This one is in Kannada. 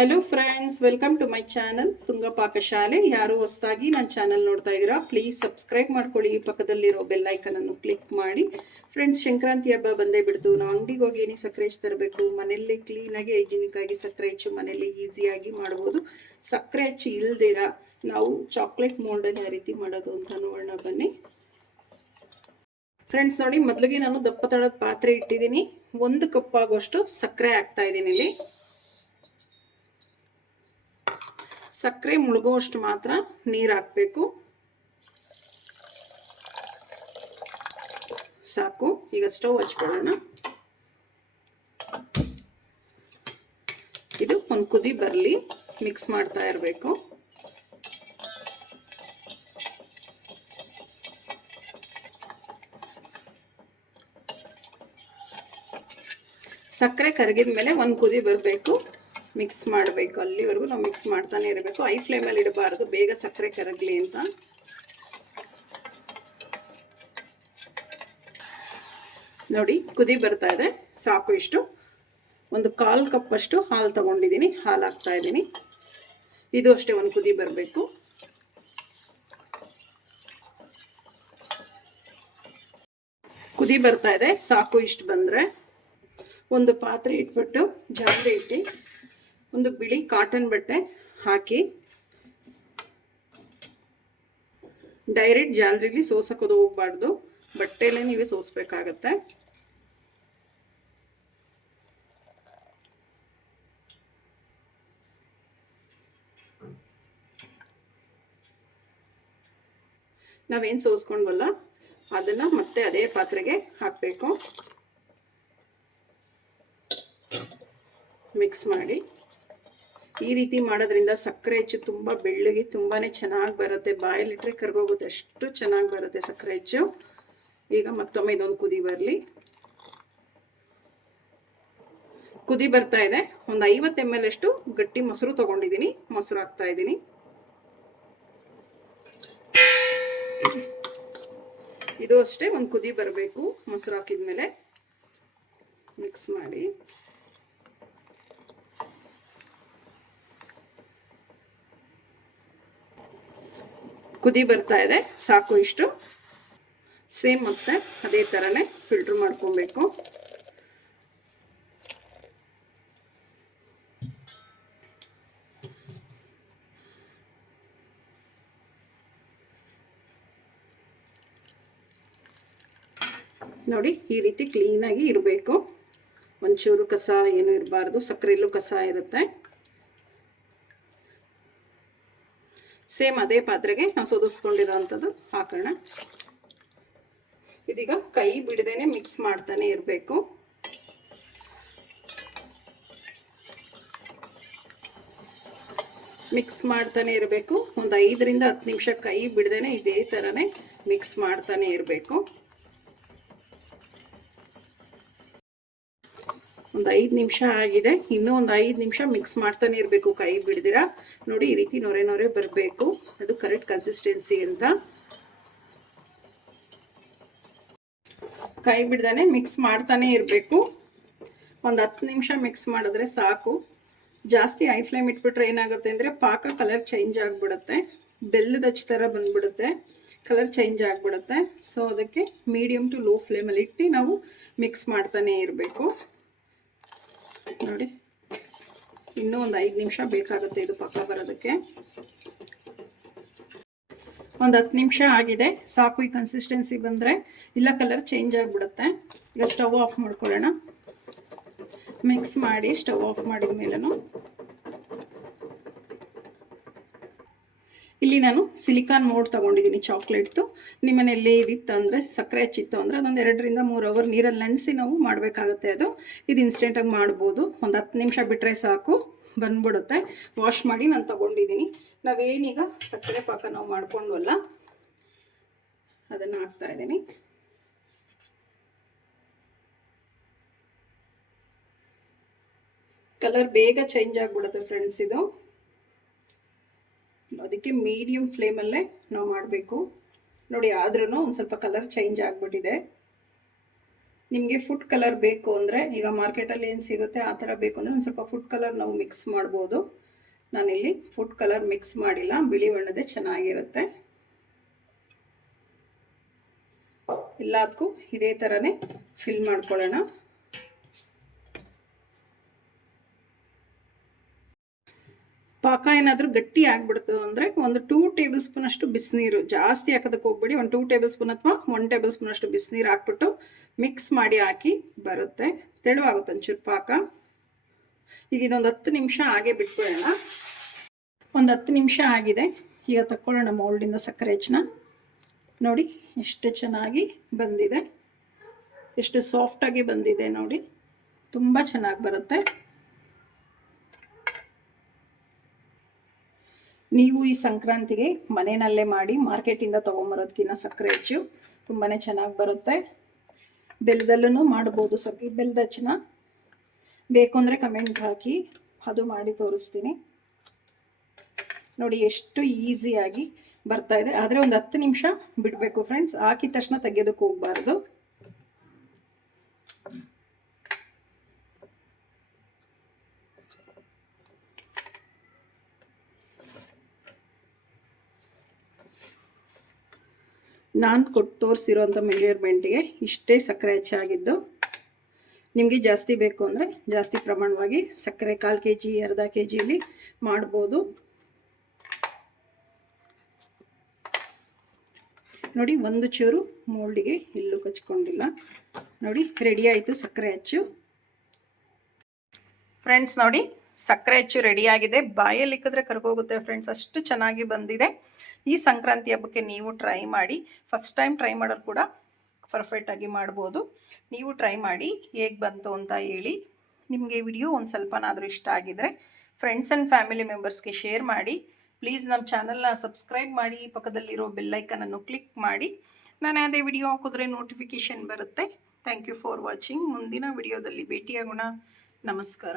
Hello friends, welcome to my channel Tunga Pakashale. ಯಾರು ಹೊಸದಾಗಿ ನನ್ನ ಚಾನಲ್ ನೋಡ್ತಾ ಇದ್ದೀರಾ, ಪ್ಲೀಸ್ ಸಬ್ಸ್ಕ್ರೈಬ್ ಮಾಡ್ಕೊಳ್ಳಿ. ಪಕ್ಕದಲ್ಲಿರೋ ಬೆಲ್ ಐಕನ್ ಅನ್ನು ಕ್ಲಿಕ್ ಮಾಡಿ. ಫ್ರೆಂಡ್ಸ್, ಸಂಕ್ರಾಂತಿ ಹಬ್ಬ ಬಂದೇ ಬಿಡ್ತು. ನಾವು ಅಂಗಡಿಗೆ ಹೋಗಿ ಏನೇ ಸಕ್ಕರೆ ಹೆಚ್ಚು ತರಬೇಕು, ಮನೆಯಲ್ಲೇ ಕ್ಲೀನಾಗಿ ಹೈಜಿನಿಕ್ ಆಗಿ ಸಕ್ಕರೆ ಹೆಚ್ಚು ಮನೆಯಲ್ಲೇ ಈಸಿಯಾಗಿ ಮಾಡ್ಬೋದು. ಸಕ್ಕರೆ ಹೆಚ್ಚು ಇಲ್ದಿರ ನಾವು ಚಾಕ್ಲೇಟ್ ಮೋಲ್ಡಲ್ಲಿ ಯಾವ ರೀತಿ ಮಾಡೋದು ಅಂತ ನೋಡೋಣ ಬನ್ನಿ. ಫ್ರೆಂಡ್ಸ್ ನೋಡಿ, ಮೊದಲಿಗೆ ನಾನು ದಪ್ಪ ತಳದ ಪಾತ್ರೆ ಇಟ್ಟಿದ್ದೀನಿ. 1 ಕಪ್ ಆಗುವಷ್ಟು ಸಕ್ಕರೆ ಹಾಕ್ತಾ ಇದ್ದೀನಿ. ಇಲ್ಲಿ ಸಕ್ಕರೆ ಮುಳುಗುವಷ್ಟು ಮಾತ್ರ ನೀರು ಹಾಕಬೇಕು. ಸಾಕು. ಈಗ ಸ್ಟವ್ ಹಚ್ಕೊಳ್ಳೋಣ. ಇದು ಒಂದು ಕುದಿ ಬರಲಿ, ಮಿಕ್ಸ್ ಮಾಡ್ತಾ ಇರಬೇಕು. ಸಕ್ಕರೆ ಕರಗಿದ ಮೇಲೆ ಒಂದು ಕುದಿ ಬರಬೇಕು, ಮಿಕ್ಸ್ ಮಾಡಬೇಕು. ಅಲ್ಲಿವರೆಗೂ ನಾವು ಮಿಕ್ಸ್ ಮಾಡ್ತಾನೆ ಇರಬೇಕು. ಹೈ ಫ್ಲೇಮಲ್ಲಿ ಇಡಬಾರ್ದು, ಬೇಗ ಸಕ್ಕರೆ ಕರಗಲಿ ಅಂತ. ನೋಡಿ, ಕುದಿ ಬರ್ತಾ ಇದೆ. ಸಾಕು. ಇಷ್ಟು ಒಂದು 1/4 ಕಪ್ ಅಷ್ಟು ಹಾಲು ತಗೊಂಡಿದ್ದೀನಿ. ಹಾಲು ಹಾಕ್ತಾ ಇದ್ದೀನಿ. ಇದು ಅಷ್ಟೇ ಒಂದು ಕುದಿ ಬರಬೇಕು. ಕುದಿ ಬರ್ತಾ ಇದೆ. ಸಾಕು. ಇಷ್ಟು ಬಂದರೆ ಒಂದು ಪಾತ್ರೆ ಇಟ್ಬಿಟ್ಟು ಜಾಲರಿ ಇಟ್ಟು ಒಂದು ಬಿಳಿ ಕಾಟನ್ ಬಟ್ಟೆ ಹಾಕಿ ಡೈರೆಕ್ಟ್ ಜಾಲರಿಲಿ ಸೋಸೋದು ಹೋಗ್ಬಾರ್ದು, ಬಟ್ಟೆಲೇ ನೀವೇ ಸೋಸಬೇಕಾಗತ್ತೆ. ನಾವೇನು ಸೋಸ್ಕೊಂಡ್ವಲ್ಲ ಅದನ್ನು ಮತ್ತೆ ಅದೇ ಪಾತ್ರೆಗೆ ಹಾಕಬೇಕು. ಮಿಕ್ಸ್ ಮಾಡಿ. ಈ ರೀತಿ ಮಾಡೋದ್ರಿಂದ ಸಕ್ಕರೆ ಹೆಚ್ಚು ತುಂಬ ಬೆಳ್ಳಗೆ ತುಂಬಾ ಚೆನ್ನಾಗಿ ಬರುತ್ತೆ. ಬಾಯಲ್ಲಿಟ್ಟರೆ ಕರ್ಗೋಗುತ್ತೆ, ಅಷ್ಟು ಚೆನ್ನಾಗಿ ಬರುತ್ತೆ ಸಕ್ಕರೆ ಹೆಚ್ಚು. ಈಗ ಮತ್ತೊಮ್ಮೆ ಇದೊಂದು ಕುದಿ ಬರಲಿ. ಕುದಿ ಬರ್ತಾ ಇದೆ. ಒಂದು 50 ml ಅಷ್ಟು ಗಟ್ಟಿ ಮೊಸರು ತೊಗೊಂಡಿದ್ದೀನಿ. ಮೊಸರು ಹಾಕ್ತಾ ಇದ್ದೀನಿ. ಇದು ಅಷ್ಟೇ ಒಂದು ಕುದಿ ಬರಬೇಕು. ಮೊಸರು ಹಾಕಿದ್ಮೇಲೆ ಮಿಕ್ಸ್ ಮಾಡಿ. ಕುದಿ ಬರ್ತಾ ಇದೆ. ಸಾಕು. ಇಷ್ಟು ಸೇಮ್ ಮತ್ತೆ ಅದೇ ಥರನೇ ಫಿಲ್ಟರ್ ಮಾಡ್ಕೊಬೇಕು. ನೋಡಿ, ಈ ರೀತಿ ಕ್ಲೀನಾಗಿ ಇರಬೇಕು. ಒಂಚೂರು ಕಸ ಏನೂ ಇರಬಾರ್ದು. ಸಕ್ಕರೆಯಲ್ಲೂ ಕಸ ಇರುತ್ತೆ. ಸೇಮ್ ಅದೇ ಪಾತ್ರೆಗೆ ನಾವು ಸೋದಿಸ್ಕೊಂಡಿರೋ ಅಂಥದ್ದು ಹಾಕೋಣ. ಇದೀಗ ಕೈ ಬಿಡದೇನೆ ಮಿಕ್ಸ್ ಮಾಡ್ತಾನೆ ಇರಬೇಕು. ಮಿಕ್ಸ್ ಮಾಡ್ತಾನೆ ಇರಬೇಕು. ಒಂದು 5 ರಿಂದ 10 ನಿಮಿಷ ಕೈ ಬಿಡದೇನೆ ಇದೇ ಥರನೇ ಮಿಕ್ಸ್ ಮಾಡ್ತಾನೆ ಇರಬೇಕು. ಒಂದು 5 ನಿಮಿಷ ಆಗಿದೆ. ಇನ್ನೂ ಒಂದು 5 ನಿಮಿಷ ಮಿಕ್ಸ್ ಮಾಡ್ತಾನೆ ಇರಬೇಕು ಕೈ ಬಿಡ್ದಿರ. ನೋಡಿ, ಈ ರೀತಿ ನೊರೆ ನೊರೆ ಬರಬೇಕು. ಅದು ಕರೆಕ್ಟ್ ಕನ್ಸಿಸ್ಟೆನ್ಸಿ ಅಂತ. ಕೈ ಬಿಡ್ದಾನೆ ಮಿಕ್ಸ್ ಮಾಡ್ತಾನೆ ಇರಬೇಕು. ಒಂದು 10 ನಿಮಿಷ ಮಿಕ್ಸ್ ಮಾಡಿದ್ರೆ ಸಾಕು. ಜಾಸ್ತಿ ಹೈ ಫ್ಲೇಮ್ ಇಟ್ಬಿಟ್ರೆ ಏನಾಗುತ್ತೆ ಅಂದರೆ ಪಾಕ ಕಲರ್ ಚೇಂಜ್ ಆಗಿಬಿಡುತ್ತೆ. ಬೆಲ್ಲದ ಹಚ್ಚ ಥರ ಬಂದ್ಬಿಡುತ್ತೆ, ಕಲರ್ ಚೇಂಜ್ ಆಗಿಬಿಡುತ್ತೆ. ಸೊ ಅದಕ್ಕೆ ಮೀಡಿಯಮ್ ಟು ಲೋ ಫ್ಲೇಮಲ್ಲಿ ಇಟ್ಟು ನಾವು ಮಿಕ್ಸ್ ಮಾಡ್ತಾನೆ ಇರಬೇಕು. ನೋಡಿ, ಇನ್ನೂ ಒಂದು 5 ನಿಮಿಷ ಬೇಕಾಗುತ್ತೆ ಇದು ಪಾಕ ಬರೋದಕ್ಕೆ. ಒಂದು 10 ನಿಮಿಷ ಆಗಿದೆ. ಸಾಕು. ಈ ಕನ್ಸಿಸ್ಟೆನ್ಸಿ ಬಂದರೆ, ಇಲ್ಲ ಕಲರ್ ಚೇಂಜ್ ಆಗಿಬಿಡುತ್ತೆ. ಈಗ ಸ್ಟವ್ ಆಫ್ ಮಾಡ್ಕೊಳ್ಳೋಣ. ಮಿಕ್ಸ್ ಮಾಡಿ ಸ್ಟವ್ ಆಫ್ ಮಾಡಿದ ಮೇಲೂ ಇಲ್ಲಿ ನಾನು ಸಿಲಿಕಾನ್ ಮೋಲ್ಡ್ ತೊಗೊಂಡಿದ್ದೀನಿ, ಚಾಕ್ಲೇಟ್ದು. ನಿಮ್ಮನೆಯಲ್ಲಿ ಇದಿತ್ತು ಅಂದರೆ, ಸಕ್ಕರೆ ಹೆಚ್ಚಿತ್ತು ಅಂದರೆ ಅದೊಂದು 2 ರಿಂದ 3 ಅವರ್ ನೀರಲ್ಲಿ ನೆನೆಸಿ ನಾವು ಮಾಡಬೇಕಾಗುತ್ತೆ. ಇದು ಇನ್ಸ್ಟೆಂಟಾಗಿ ಮಾಡ್ಬೋದು. ಒಂದು 10 ನಿಮಿಷ ಬಿಟ್ಟರೆ ಸಾಕು, ಬಂದ್ಬಿಡುತ್ತೆ. ವಾಶ್ ಮಾಡಿ ನಾನು ತೊಗೊಂಡಿದ್ದೀನಿ. ನಾವೇನೀಗ ಸಕ್ಕರೆ ಪಾಕ ನಾವು ಮಾಡ್ಕೊಂಡ್ವಲ್ಲ ಅದನ್ನು ಹಾಕ್ತಾಯಿದ್ದೀನಿ. ಕಲರ್ ಬೇಗ ಚೇಂಜ್ ಆಗಿಬಿಡುತ್ತೆ ಫ್ರೆಂಡ್ಸ್ ಇದು. ಅದಕ್ಕೆ ಮೀಡಿಯಮ್ ಫ್ಲೇಮಲ್ಲೇ ನಾವು ಮಾಡಬೇಕು. ನೋಡಿ, ಆದ್ರೂ ಒಂದು ಸ್ವಲ್ಪ ಕಲರ್ ಚೇಂಜ್ ಆಗಿಬಿಟ್ಟಿದೆ. ನಿಮಗೆ ಫುಡ್ ಕಲರ್ ಬೇಕು ಅಂದರೆ, ಈಗ ಮಾರ್ಕೆಟಲ್ಲಿ ಏನು ಸಿಗುತ್ತೆ ಆ ಥರ ಬೇಕು ಅಂದರೆ ಒಂದು ಸ್ವಲ್ಪ ಫುಡ್ ಕಲರ್ ನಾವು ಮಿಕ್ಸ್ ಮಾಡ್ಬೋದು. ನಾನಿಲ್ಲಿ ಫುಡ್ ಕಲರ್ ಮಿಕ್ಸ್ ಮಾಡಿಲ್ಲ, ಬಿಳಿ ಬಣ್ಣದೇ ಚೆನ್ನಾಗಿರುತ್ತೆ. ಎಲ್ಲದಕ್ಕೂ ಇದೇ ಥರನೇ ಫಿಲ್ ಮಾಡ್ಕೊಳ್ಳೋಣ. ಪಾಕ ಏನಾದರೂ ಗಟ್ಟಿ ಆಗಿಬಿಡ್ತು ಅಂದರೆ ಒಂದು 2 ಟೇಬಲ್ ಸ್ಪೂನ್ ಅಷ್ಟು ಬಿಸಿನೀರು, ಜಾಸ್ತಿ ಹಾಕೋದಕ್ಕೆ ಹೋಗ್ಬೇಡಿ, ಒಂದು 2 ಟೇಬಲ್ ಸ್ಪೂನ್ ಅಥವಾ 1 ಟೇಬಲ್ ಸ್ಪೂನ್ ಅಷ್ಟು ಬಿಸಿನೀರು ಹಾಕ್ಬಿಟ್ಟು ಮಿಕ್ಸ್ ಮಾಡಿ ಹಾಕಿ ಬರುತ್ತೆ. ತೆಳುವಾಗುತ್ತೆ ಒಂಚೂರು ಪಾಕ. ಈಗ ಇದೊಂದು 10 ನಿಮಿಷ ಹಾಗೆ ಬಿಟ್ಬಿಡೋಣ. ಒಂದು 10 ನಿಮಿಷ ಆಗಿದೆ. ಈಗ ತಕ್ಕೊಳ್ಳೋಣ ಮೌಲ್ಡಿಂದ ಸಕ್ಕರೆ ಹೆಚ್ಚನ. ನೋಡಿ ಎಷ್ಟು ಚೆನ್ನಾಗಿ ಬಂದಿದೆ, ಎಷ್ಟು ಸಾಫ್ಟಾಗಿ ಬಂದಿದೆ ನೋಡಿ, ತುಂಬ ಚೆನ್ನಾಗಿ ಬರುತ್ತೆ. ನೀವು ಈ ಸಂಕ್ರಾಂತಿಗೆ ಮನೆಯಲ್ಲೇ ಮಾಡಿ ಮಾರ್ಕೆಟಿಂದ ತೊಗೊಂಬರೋದಕ್ಕಿಂತ ಸಕ್ಕರೆ ಹೆಚ್ಚು ತುಂಬಾ ಚೆನ್ನಾಗಿ ಬರುತ್ತೆ. ಬೆಲ್ಲದಲ್ಲೂ ಮಾಡ್ಬೋದು. ಬೆಲ್ಲದ ಹಚ್ಚನ ಬೇಕು ಅಂದರೆ ಕಮೆಂಟ್ ಹಾಕಿ, ಅದು ಮಾಡಿ ತೋರಿಸ್ತೀನಿ. ನೋಡಿ ಎಷ್ಟು ಈಸಿಯಾಗಿ ಬರ್ತಾ ಇದೆ. ಆದರೆ ಒಂದು 10 ನಿಮಿಷ ಬಿಡಬೇಕು ಫ್ರೆಂಡ್ಸ್. ಹಾಕಿದ ತಕ್ಷಣ ತೆಗೆಯೋದಕ್ಕೆ ಹೋಗಬಾರ್ದು. ನಾನು ಕೊಟ್ಟು ತೋರಿಸಿರೋಂಥ ಮೆಜರ್ಮೆಂಟಿಗೆ ಇಷ್ಟೇ ಸಕ್ಕರೆ ಹೆಚ್ಚಾಗಿದ್ದು. ನಿಮಗೆ ಜಾಸ್ತಿ ಬೇಕು ಅಂದರೆ ಜಾಸ್ತಿ ಪ್ರಮಾಣವಾಗಿ ಸಕ್ಕರೆ 1/4 kg, ಅರ್ಧ kgಲಿ ಮಾಡ್ಬೋದು. ನೋಡಿ ಒಂದು ಚೂರು ಮೋಲ್ಡಿಗೆ ಎಲ್ಲೂ ಕಚ್ಕೊಂಡಿಲ್ಲ. ನೋಡಿ ರೆಡಿ ಆಯಿತು ಸಕ್ಕರೆ ಹೆಚ್ಚು. ಫ್ರೆಂಡ್ಸ್ ನೋಡಿ ಸಕ್ಕರೆ ಹೆಚ್ಚು ರೆಡಿಯಾಗಿದೆ. ಬಾಯಲ್ಲಿ ಇಕ್ಕಿದ್ರೆ ಕರ್ಗೋಗುತ್ತೆ ಫ್ರೆಂಡ್ಸ್, ಅಷ್ಟು ಚೆನ್ನಾಗಿ ಬಂದಿದೆ. ಈ ಸಂಕ್ರಾಂತಿ ಹಬ್ಬಕ್ಕೆ ನೀವು ಟ್ರೈ ಮಾಡಿ. ಫಸ್ಟ್ ಟೈಮ್ ಟ್ರೈ ಮಾಡೋರು ಕೂಡ ಪರ್ಫೆಕ್ಟಾಗಿ ಮಾಡ್ಬೋದು. ನೀವು ಟ್ರೈ ಮಾಡಿ ಹೇಗೆ ಬಂತು ಅಂತ ಹೇಳಿ. ನಿಮಗೆ ವಿಡಿಯೋ ಒಂದು ಸ್ವಲ್ಪನಾದರೂ ಇಷ್ಟ ಆಗಿದರೆ ಫ್ರೆಂಡ್ಸ್ ಆ್ಯಂಡ್ ಫ್ಯಾಮಿಲಿ ಮೆಂಬರ್ಸ್ಗೆ ಶೇರ್ ಮಾಡಿ. ಪ್ಲೀಸ್ ನಮ್ಮ ಚಾನಲ್ನ ಸಬ್ಸ್ಕ್ರೈಬ್ ಮಾಡಿ, ಪಕ್ಕದಲ್ಲಿರೋ ಬೆಲ್ಲೈಕನನ್ನು ಕ್ಲಿಕ್ ಮಾಡಿ. ನಾನು ಯಾವುದೇ ವಿಡಿಯೋ ಹಾಕಿದ್ರೆ ನೋಟಿಫಿಕೇಷನ್ ಬರುತ್ತೆ. Thank you for watching. ಮುಂದಿನ ವಿಡಿಯೋದಲ್ಲಿ ಭೇಟಿಯಾಗೋಣ. ನಮಸ್ಕಾರ.